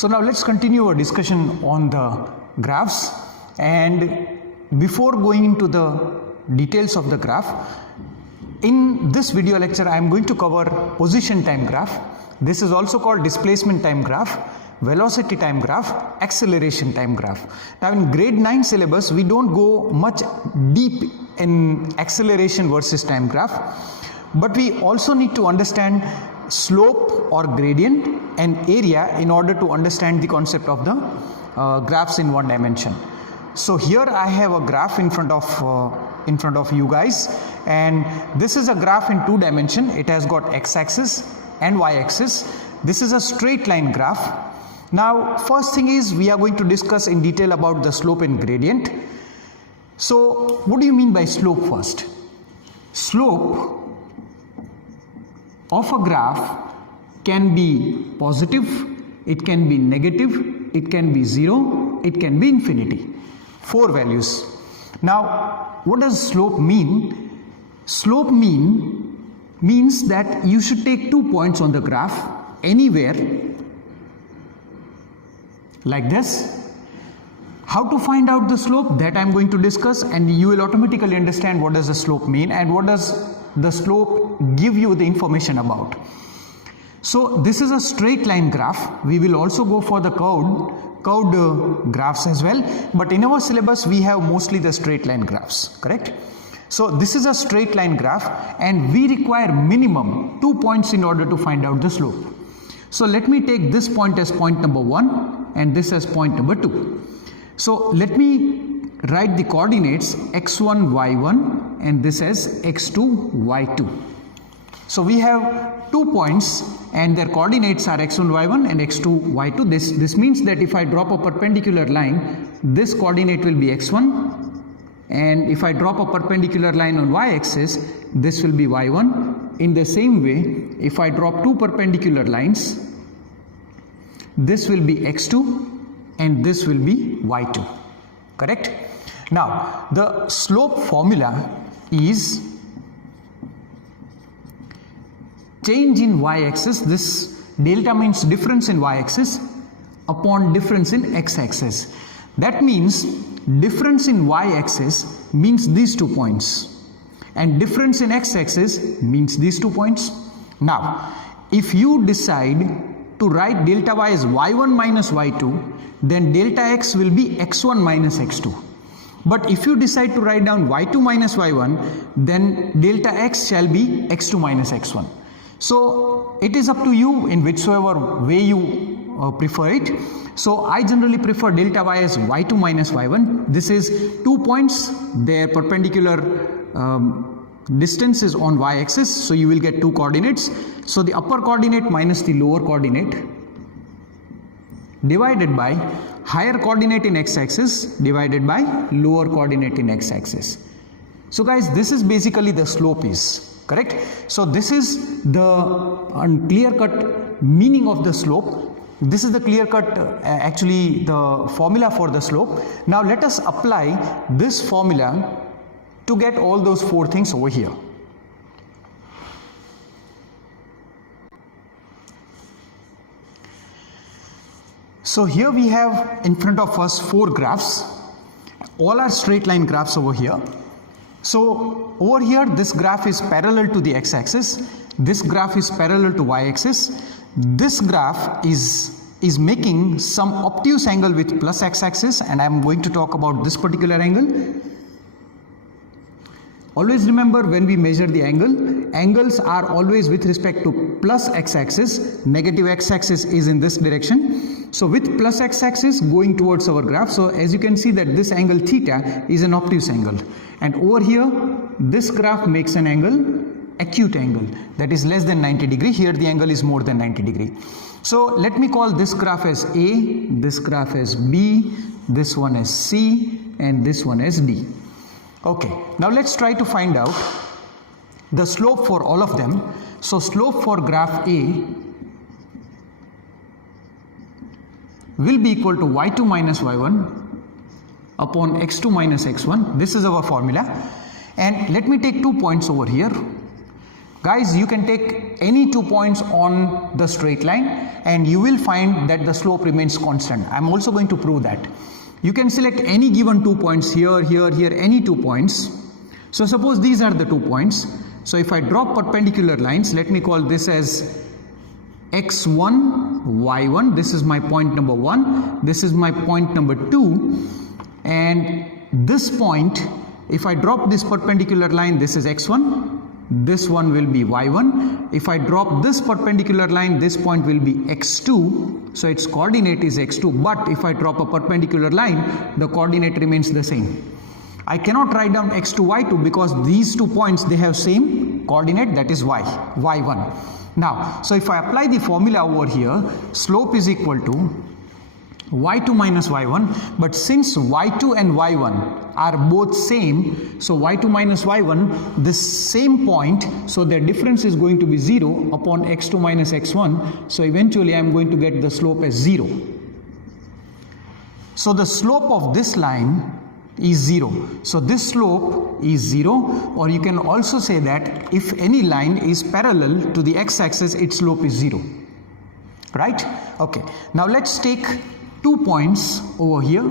So now let's continue our discussion on the graphs, and before going into the details of the graph, in this video lecture I am going to cover position time graph. This is also called displacement time graph, velocity time graph, acceleration time graph. Now in grade 9 syllabus we don't go much deep in acceleration versus time graph, but we also need to understand slope or gradient and area in order to understand the concept of the graphs in one dimension. So here I have a graph in front of you guys, and this is a graph in 2 dimension. It has got x-axis and y-axis. This is a straight line graph. Now first thing is we are going to discuss in detail about the slope and gradient. So what do you mean by slope first? Slope of a graph can be positive, it can be negative, it can be 0, it can be infinity. 4 values. Now what does slope mean? Slope means that you should take 2 points on the graph anywhere like this. How to find out the slope, that I am going to discuss, and you will automatically understand what does the slope mean and what does the slope give you the information about. So this is a straight line graph. We will also go for the curved graphs as well, but in our syllabus we have mostly the straight line graphs, correct? So this is a straight line graph and we require minimum 2 points in order to find out the slope. So let me take this point as point number 1 and this as point number 2. So let me write the coordinates x1, y1 and this as x2, y2. So we have 2 points and their coordinates are x1, y1 and x2, y2. This means that if I drop a perpendicular line, this coordinate will be x1, and if I drop a perpendicular line on y-axis, this will be y1. In the same way, if I drop 2 perpendicular lines, this will be x2 and this will be y2, correct? Now the slope formula is change in y-axis. This delta means difference in y-axis upon difference in x-axis. That means difference in y-axis means these 2 points and difference in x-axis means these 2 points. Now if you decide to write delta y as y1 minus y2, then delta x will be x1 minus x2. But if you decide to write down y2 minus y1, then delta x shall be x2 minus x1. So it is up to you in whichever way you prefer it. So I generally prefer delta y as y2 minus y1. This is 2 points, their perpendicular distance is on y-axis, so you will get 2 coordinates. So the upper coordinate minus the lower coordinate divided by higher coordinate in x-axis divided by lower coordinate in x-axis. So guys, this is basically the slope is, correct? So this is the clear-cut meaning of the slope. This is the clear-cut actually the formula for the slope. Now let us apply this formula to get all those 4 things over here. So here we have in front of us 4 graphs. All are straight line graphs over here. So over here this graph is parallel to the x-axis. This graph is parallel to y-axis. This graph is making some obtuse angle with plus x-axis, and I am going to talk about this particular angle. Always remember, when we measure the angle, angles are always with respect to plus x-axis, negative x-axis is in this direction. So with plus x-axis going towards our graph, so as you can see that this angle theta is an obtuse angle, and over here this graph makes an angle, acute angle, that is less than 90 degree. Here the angle is more than 90 degree. So let me call this graph as A, this graph as B, this one as C, and this one as D. Okay, now let's try to find out the slope for all of them. So slope for graph A will be equal to y2 minus y1 upon x2 minus x1. This is our formula, and let me take 2 points over here. Guys, you can take any 2 points on the straight line and you will find that the slope remains constant. I'm also going to prove that. You can select any given 2 points here, here, here, any 2 points. So suppose these are the 2 points. So if I draw perpendicular lines, let me call this as x1, y1. This is my point number 1. This is my point number 2. And this point, if I drop this perpendicular line, this is x1. This one will be y1. If I drop this perpendicular line, this point will be x2. So its coordinate is x2. But if I drop a perpendicular line, the coordinate remains the same. I cannot write down x2, y2 because these 2 points, they have same coordinate, that is y1. Now, so if I apply the formula over here, slope is equal to y2 minus y1, but since y2 and y1 are both same, so y2 minus y1, this same point, so their difference is going to be 0 upon x2 minus x1, so eventually I am going to get the slope as 0. So the slope of this line is 0. So this slope is 0, or you can also say that if any line is parallel to the x-axis, its slope is 0. Right? Okay. Now let's take 2 points over here,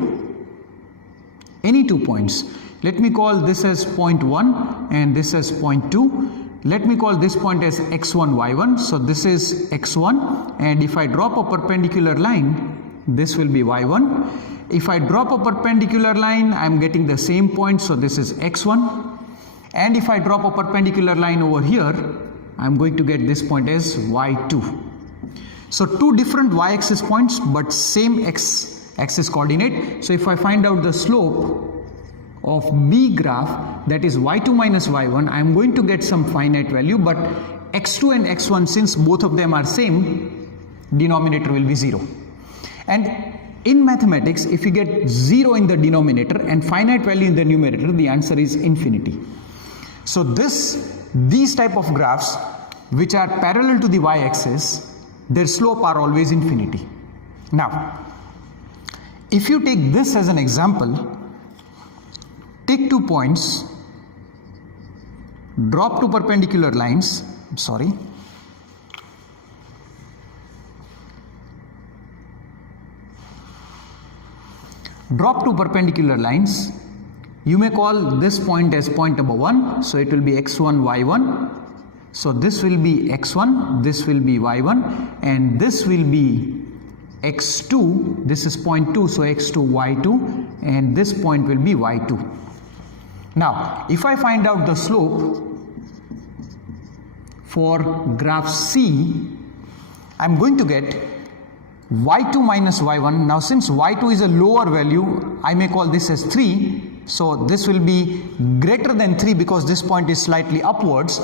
any 2 points. Let me call this as point 1 and this as point 2. Let me call this point as x1, y1. So this is x1, and if I drop a perpendicular line, this will be y1. If I drop a perpendicular line, I am getting the same point, so this is x1. And if I drop a perpendicular line over here, I am going to get this point as y2. So 2 different y-axis points but same x-axis coordinate. So if I find out the slope of B graph, that is y2 minus y1, I am going to get some finite value, but x2 and x1, since both of them are same, denominator will be 0. And in mathematics, if you get 0 in the denominator and finite value in the numerator, the answer is infinity. So these type of graphs which are parallel to the y-axis, their slope are always infinity. Now, if you take this as an example, take 2 points, drop 2 perpendicular lines, drop 2 perpendicular lines. You may call this point as point number 1, so it will be x1, y1. So this will be x1, this will be y1, and this will be x2, this is point 2, so x2, y2, and this point will be y2. Now, if I find out the slope for graph C, I am going to get y2 minus y1. Now since y2 is a lower value, I may call this as 3. So this will be greater than 3 because this point is slightly upwards.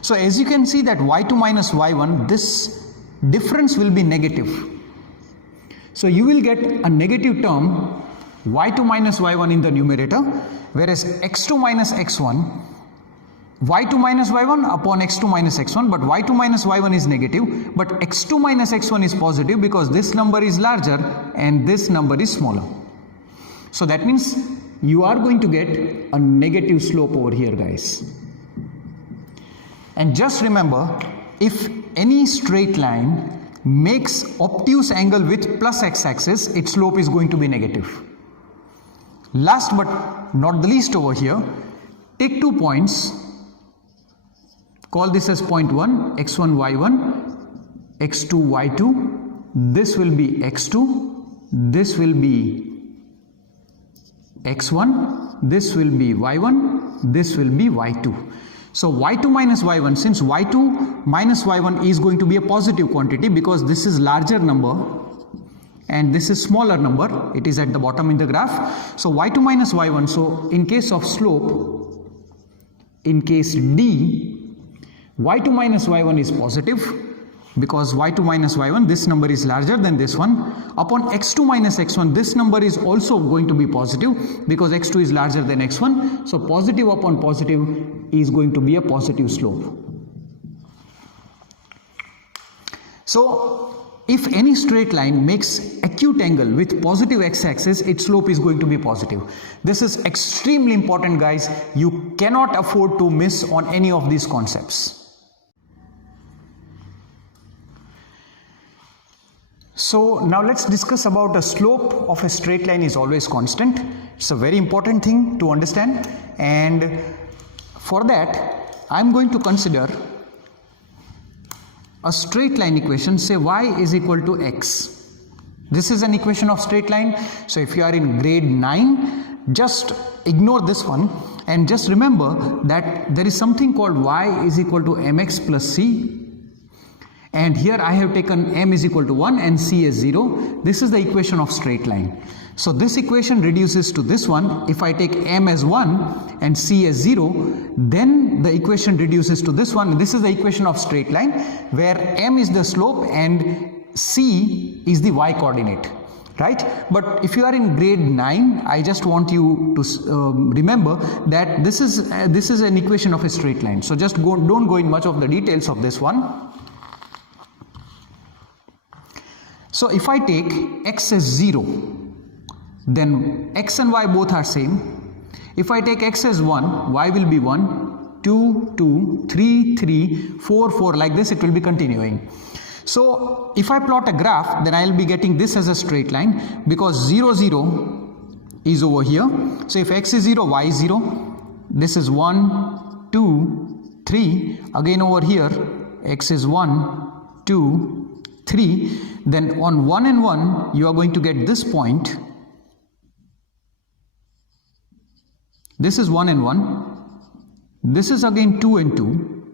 So as you can see that y2 minus y1, this difference will be negative. So you will get a negative term y2 minus y1 in the numerator, whereas x2 minus x1, y2 minus y1 upon x2 minus x1, but y2 minus y1 is negative, but x2 minus x1 is positive because this number is larger and this number is smaller. So that means you are going to get a negative slope over here, guys. And just remember, if any straight line makes obtuse angle with plus x-axis, its slope is going to be negative. Last but not the least over here, take 2 points, call this as point 1, x1, y1, x2, y2, this will be x2, this will be x1, this will be y1, this will be y2. So y2 minus y1, since y2 minus y1 is going to be a positive quantity because this is larger number and this is smaller number, it is at the bottom in the graph. So y2 minus y1, so in case of slope, in case D, y2 minus y1 is positive because y2 minus y1, this number is larger than this one. Upon x2 minus x1, this number is also going to be positive because x2 is larger than x1. So positive upon positive is going to be a positive slope. So if any straight line makes acute angle with positive x-axis, its slope is going to be positive. This is extremely important, guys. You cannot afford to miss on any of these concepts. So now let's discuss about a slope of a straight line is always constant. It's a very important thing to understand, and for that I'm going to consider a straight line equation. Say y is equal to x. This is an equation of straight line. So if you are in grade 9, just ignore this one and just remember that there is something called y is equal to mx plus c. And here I have taken m is equal to 1 and c is 0. This is the equation of straight line. So this equation reduces to this one. If I take m as 1 and c as 0, then the equation reduces to this one. This is the equation of straight line where m is the slope and c is the y coordinate, right? But if you are in grade 9, I just want you to remember that this is an equation of a straight line. So just don't go in much of the details of this one. So if I take x as 0, then x and y both are same. If I take x as 1, y will be 1, 2, 2, 3, 3, 4, 4, like this it will be continuing. So if I plot a graph, then I will be getting this as a straight line because 0, 0 is over here. So if x is 0, y is 0. This is 1, 2, 3. Again over here, x is 1, 2, 3. Then on 1 and 1, you are going to get this point. This is 1 and 1. This is again 2 and 2.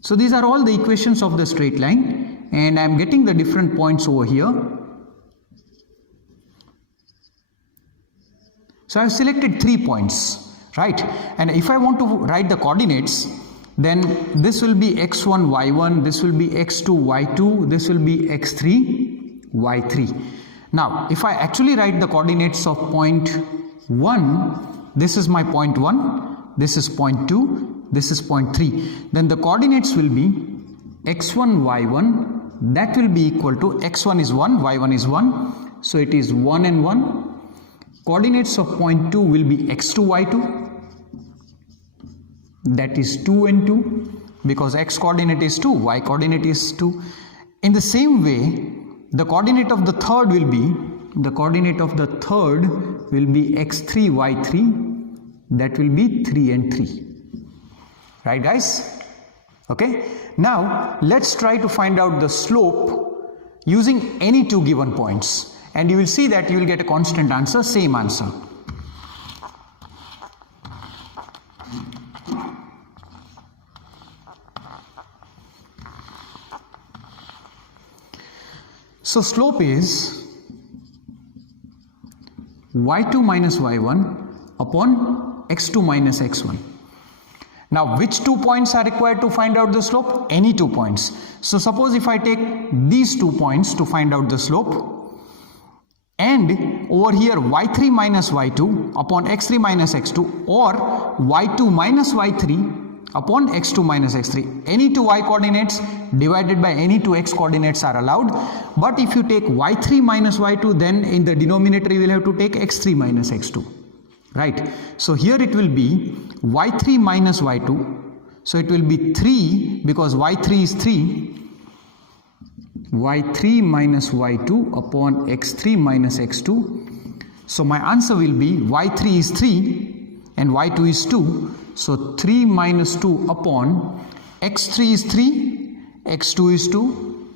So these are all the equations of the straight line, and I am getting the different points over here. So I have selected 3 points, right? And if I want to write the coordinates, then this will be x1, y1, this will be x2, y2, this will be x3, y3. Now, if I actually write the coordinates of point 1, this is my point 1, this is point 2, this is point 3. Then the coordinates will be x1, y1, that will be equal to x1 is 1, y1 is 1. So it is 1 and 1. Coordinates of point 2 will be x2, y2. That is 2 and 2 because x coordinate is 2, y coordinate is 2. In the same way, the coordinate of the third will be x3, y3. That will be 3 and 3. Right, guys? Okay. Now let's try to find out the slope using any two given points, and you will see that you will get a constant answer, same answer. So slope is y2 minus y1 upon x2 minus x1. Now which 2 points are required to find out the slope? Any 2 points. So suppose if I take these 2 points to find out the slope, and over here y3 minus y2 upon x3 minus x2, or y2 minus y3 upon x2 minus x3. Any two y coordinates divided by any two x coordinates are allowed. But if you take y3 minus y2, then in the denominator you will have to take x3 minus x2. Right. So here it will be y3 minus y2. So it will be 3 because y3 is 3. y3 minus y2 upon x3 minus x2. So my answer will be y3 is 3 and y2 is 2. So 3 minus 2 upon x3 is 3, x2 is 2.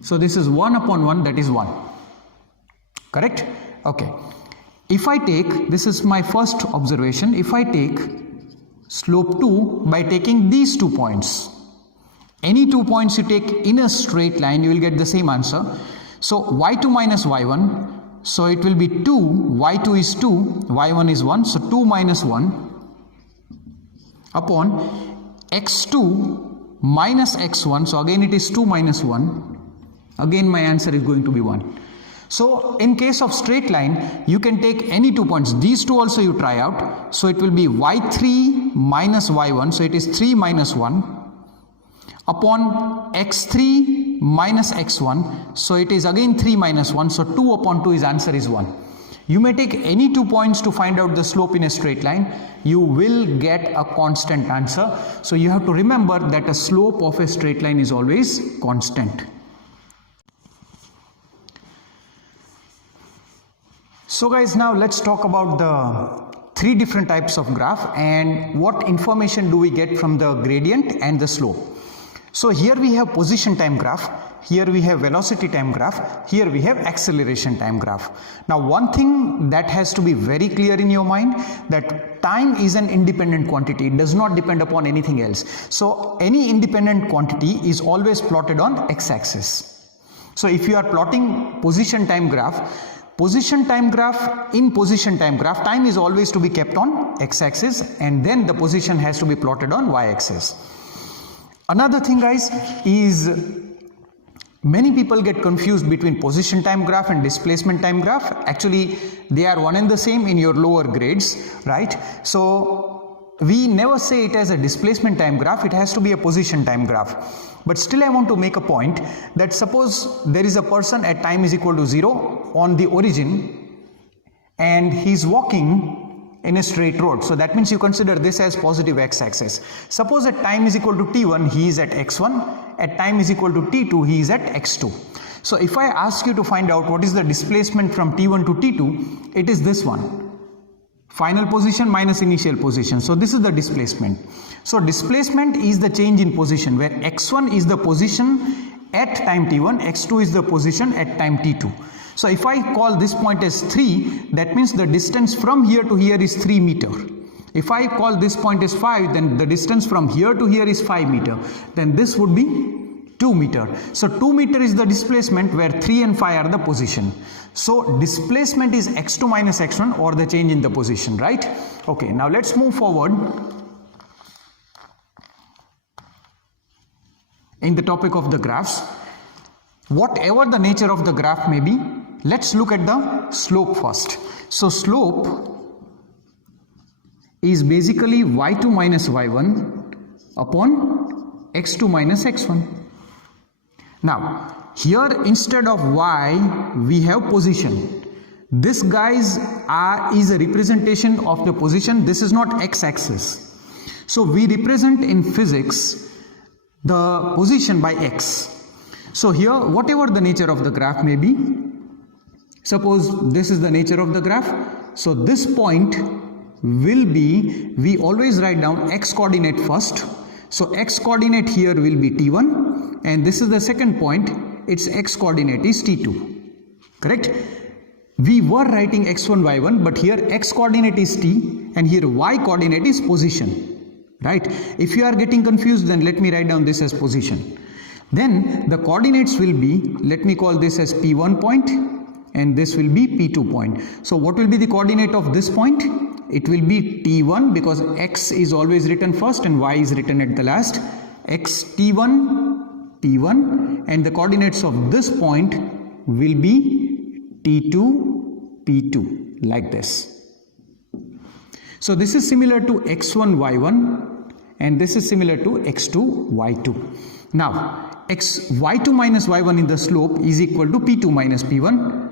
So this is 1 upon 1, that is 1. Correct? Okay. If I take, this is my first observation, if I take slope 2 by taking these 2 points, any 2 points you take in a straight line, you will get the same answer. So y2 minus y1, so it will be 2, y2 is 2, y1 is 1, so 2 minus 1 upon x2 minus x1, so again it is 2 minus 1, again my answer is going to be 1. So in case of straight line, you can take any 2 points, these 2 also you try out, so it will be y3 minus y1, so it is 3 minus 1 upon x3 minus x1, so it is again 3 minus 1, so 2 upon 2 is answer is 1. You may take any 2 points to find out the slope in a straight line. You will get a constant answer. So you have to remember that a slope of a straight line is always constant. So guys, now let's talk about the 3 different types of graph and what information do we get from the gradient and the slope. So here we have position time graph, here we have velocity time graph, here we have acceleration time graph. Now one thing that has to be very clear in your mind, that time is an independent quantity, it does not depend upon anything else. So any independent quantity is always plotted on x-axis. So if you are plotting position time graph, in position time graph, time is always to be kept on x-axis and then the position has to be plotted on y-axis. Another thing guys is many people get confused between position time graph and displacement time graph. Actually they are one and the same in your lower grades, right? So we never say it as a displacement time graph, it has to be a position time graph. But still I want to make a point that suppose there is a person at time is equal to 0 on the origin and he is walking in a straight road. So that means you consider this as positive x-axis. Suppose at time is equal to t1 he is at x1, at time is equal to t2 he is at x2. So if I ask you to find out what is the displacement from t1 to t2, it is this one, final position minus initial position. So this is the displacement. So displacement is the change in position where x1 is the position at time t1, x2 is the position at time t2. So if I call this point as 3, that means the distance from here to here is 3 meter. If I call this point as 5, then the distance from here to here is 5 meter. Then this would be 2 meter. So 2 meter is the displacement where 3 and 5 are the position. So displacement is x2 minus x1 or the change in the position, right? Okay, now let's move forward in the topic of the graphs. Whatever the nature of the graph may be, let's look at the slope first. So slope is basically y2 minus y1 upon x2 minus x1. Now here instead of y we have position. This guys is a representation of the position. This is not x-axis. So we represent in physics the position by x. So here whatever the nature of the graph may be, suppose this is the nature of the graph. So this point will be, we always write down x coordinate first. So x coordinate here will be t1 and this is the second point, its x coordinate is t2, correct? We were writing x1 y1 but here x coordinate is t and here y coordinate is position, right? If you are getting confused then let me write down this as position. Then the coordinates will be, let me call this as p1 point and this will be p2 point. So what will be the coordinate of this point? It will be t1 because x is always written first and y is written at the last. X t1 p1 and the coordinates of this point will be t2 p2 like this. So this is similar to x1 y1 and this is similar to x2 y2. Now y2 minus y1 in the slope is equal to p2 minus p1.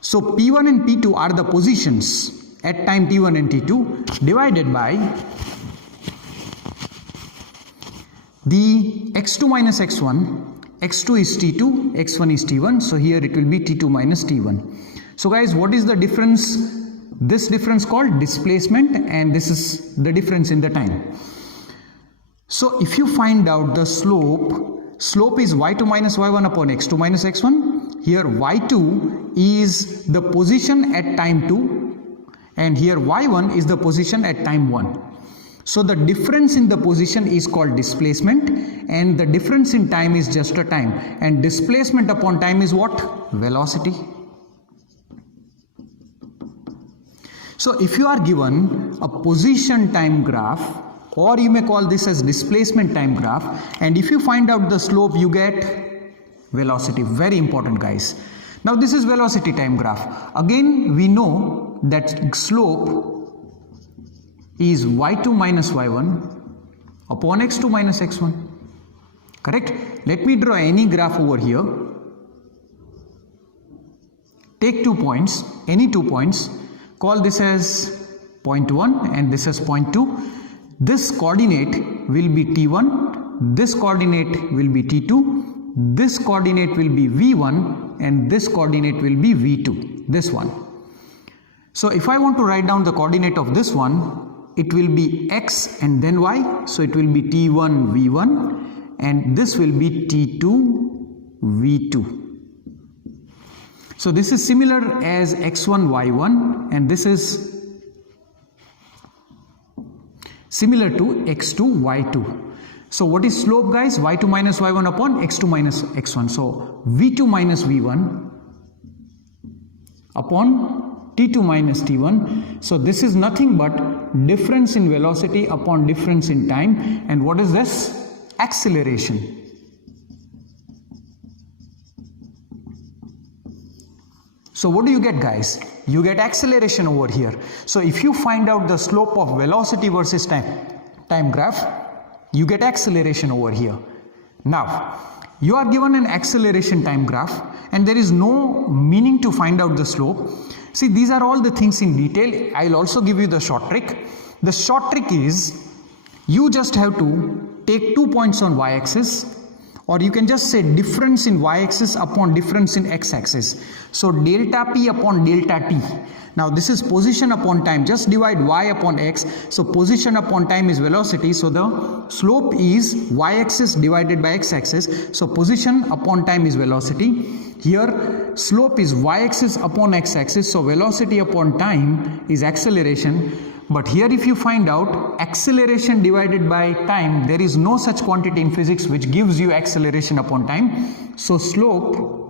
So p1 and p2 are the positions at time t1 and t2 divided by the x2 minus x1. x2 is t2, x1 is t1. So here it will be t2 minus t1. So guys, what is the difference? This difference called displacement and this is the difference in the time. So if you find out the slope is y2 minus y1 upon x2 minus x1. Here y2 is the position at time 2 and here y1 is the position at time 1. So the difference in the position is called displacement and the difference in time is just a time, and displacement upon time is what? Velocity. So if you are given a position time graph, or you may call this as displacement time graph, and if you find out the slope you get velocity. Very important guys. Now this is velocity time graph. Again we know that slope is y2 minus y1 upon x2 minus x1, correct? Let me draw any graph over here. take 2 points, any 2 points, call this as point 1 and this as point 2. This coordinate will be T1, this coordinate will be T2, this coordinate will be V1 and this coordinate will be V2, this one. So if I want to write down the coordinate of this one, it will be X and then Y, so it will be T1 V1 and this will be T2 V2. So this is similar as X1 Y1 and this is similar to X2 Y2. So what is slope, guys? Y2 minus Y1 upon X2 minus X1. So V2 minus V1 upon T2 minus T1. So this is nothing but difference in velocity upon difference in time. And what is this? Acceleration. So what do you get, guys? You get acceleration over here. So if you find out the slope of velocity versus time graph, you get acceleration over here. Now, you are given an acceleration time graph and there is no meaning to find out the slope. See, these are all the things in detail. I'll also give you the short trick. The short trick is you just have to take 2 points on y-axis, or you can just say difference in y-axis upon difference in x-axis. So delta p upon delta t. Now this is position upon time. Just divide y upon x. So position upon time is velocity. So the slope is y-axis divided by x-axis. So position upon time is velocity. Here slope is y-axis upon x-axis. So velocity upon time is acceleration. But here if you find out acceleration divided by time, there is no such quantity in physics which gives you acceleration upon time. So slope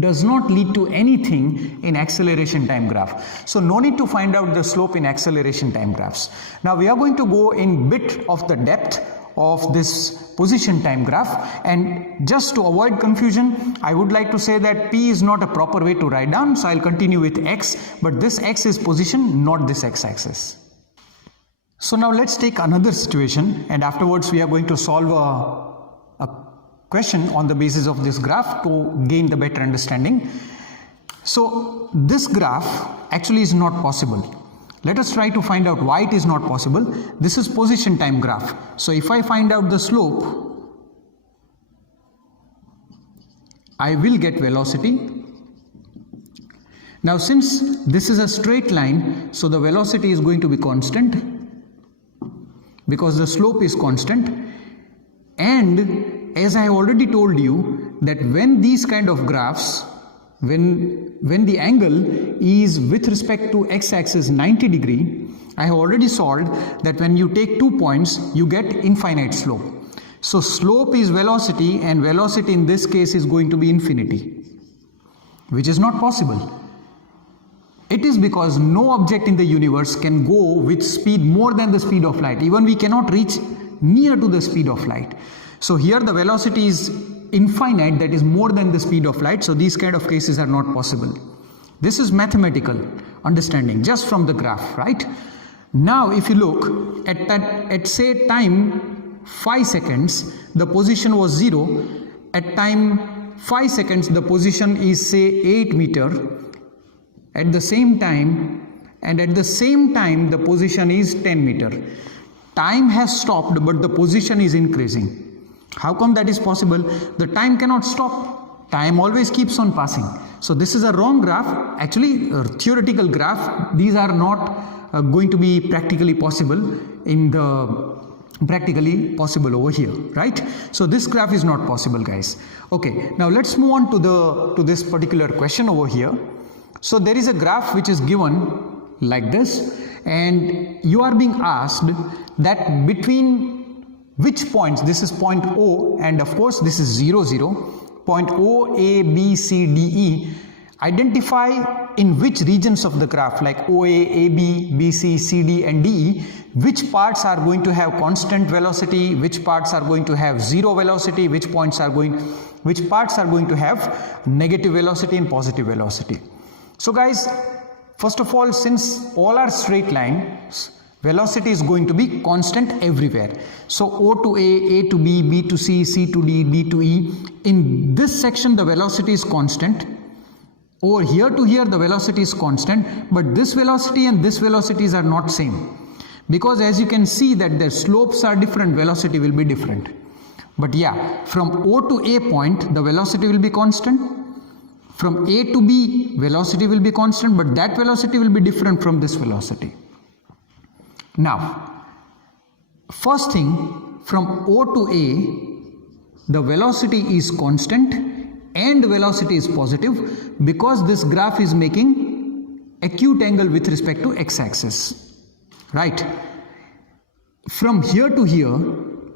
does not lead to anything in acceleration time graph. So no need to find out the slope in acceleration time graphs. Now we are going to go in bit of the depth of this position time graph, and just to avoid confusion, I would like to say that P is not a proper way to write down, so I'll continue with X, but this X is position, not this X-axis. So now let's take another situation, and afterwards we are going to solve a question on the basis of this graph to gain the better understanding. So this graph actually is not possible. Let us try to find out why it is not possible. This is position time graph. So if I find out the slope, I will get velocity. Now since this is a straight line, so the velocity is going to be constant because the slope is constant. And as I already told you that when these kind of graphs, when the angle is with respect to x-axis 90 degree, I have already solved that when you take 2 points, you get infinite slope. So slope is velocity, and velocity in this case is going to be infinity, which is not possible. It is because no object in the universe can go with speed more than the speed of light. Even we cannot reach near to the speed of light. So here the velocity is infinite, that is more than the speed of light. So these kind of cases are not possible. This is mathematical understanding just from the graph, right? Now if you look at say time 5 seconds, the position was 0. At time 5 seconds, the position is say 8 meter. At the same time, and at the same time, the position is 10 meter. Time has stopped, but the position is increasing. How come that is possible? The time cannot stop. Time always keeps on passing. So this is a wrong graph. Actually, a theoretical graph. These are not going to be practically possible in the over here, right? So this graph is not possible, guys. Okay, now let's move on to this particular question over here. So there is a graph which is given like this, and you are being asked that between which points, this is point O, and of course this is 0, 0, point O, A, B, C, D, E, identify in which regions of the graph like OA, AB, BC, CD and DE, which parts are going to have constant velocity, which parts are going to have zero velocity, which parts are going to have negative velocity and positive velocity. So guys, first of all, since all are straight lines, velocity is going to be constant everywhere. So O to A to B, B to C, C to D, D to E. In this section, the velocity is constant. Over here to here the velocity is constant, but this velocity and this velocities are not same, because as you can see that the slopes are different, velocity will be different. But yeah, from O to A point the velocity will be constant, from A to B velocity will be constant, but that velocity will be different from this velocity. Now, first thing, from O to A the velocity is constant and velocity is positive, because this graph is making acute angle with respect to x-axis, right? From here to here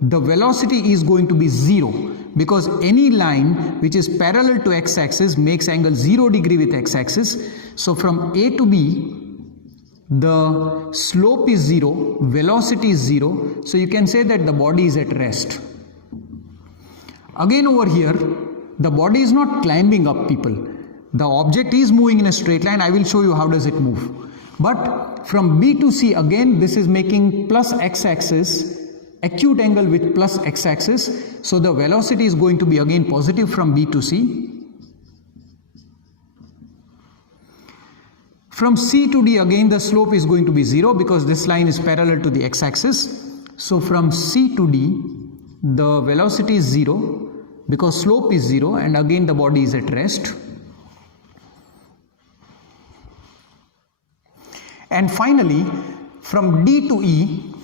the velocity is going to be 0, because any line which is parallel to x-axis makes angle 0 degree with x-axis. So from A to B the slope is 0, velocity is 0, so you can say that the body is at rest. Again over here the body is not climbing up, people. The object is moving in a straight line. I will show you how does it move. But from B to C, again this is making plus x-axis, acute angle with plus x-axis, so the velocity is going to be again positive from B to C. From C to D again the slope is going to be 0, because this line is parallel to the x-axis. So from C to D the velocity is 0, because slope is 0, and again the body is at rest. And finally from D to E,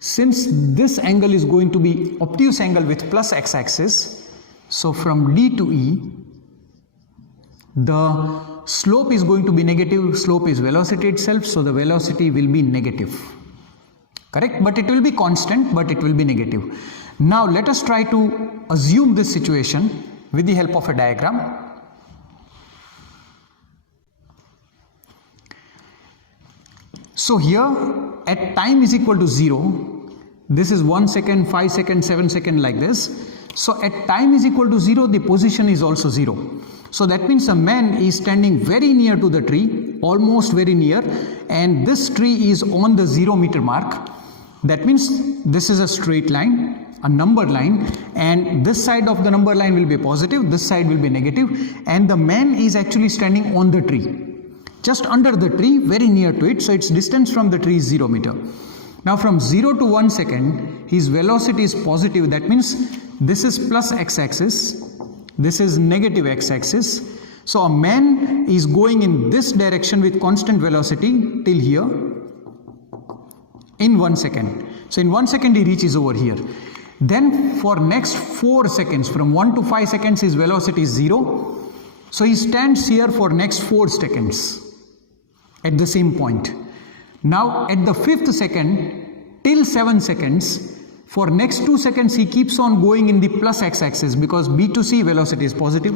since this angle is going to be obtuse angle with plus x-axis, so from D to E the slope is going to be negative. Slope is velocity itself, so the velocity will be negative, correct? But it will be constant, but it will be negative. Now let us try to assume this situation with the help of a diagram. So here at time is equal to 0, this is 1 second, 5 seconds, 7 seconds, like this. So at time is equal to 0 the position is also 0. So that means a man is standing very near to the tree, almost very near, and this tree is on the 0 meter mark. That means this is a straight line, a number line, and this side of the number line will be positive, this side will be negative, and the man is actually standing on the tree, just under the tree, very near to it, so its distance from the tree is 0 meter. Now from 0 to 1 second his velocity is positive, that means this is plus x-axis, this is negative x-axis. So a man is going in this direction with constant velocity till here in 1 second. So in 1 second he reaches over here. Then for next 4 seconds, from 1 to 5 seconds his velocity is 0. So he stands here for next 4 seconds at the same point. Now at the 5th second till 7 seconds, for next 2 seconds he keeps on going in the plus x-axis, because B to C velocity is positive.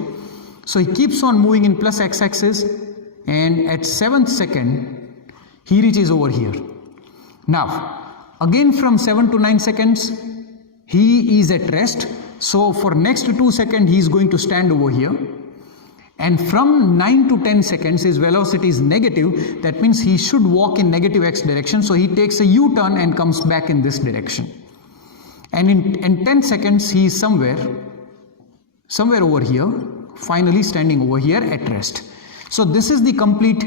So he keeps on moving in plus x-axis, and at 7th second he reaches over here. Now again from 7 to 9 seconds he is at rest, so for next 2 seconds he is going to stand over here, and from 9 to 10 seconds his velocity is negative, that means he should walk in negative x direction, so he takes a U-turn and comes back in this direction, and in 10 seconds he is somewhere over here, finally standing over here at rest. So this is the complete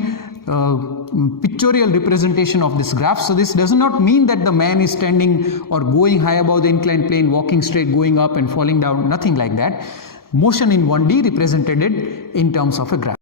pictorial representation of this graph. So this does not mean that the man is standing or going high above the inclined plane, walking straight, going up and falling down, nothing like that. Motion in 1D represented it in terms of a graph.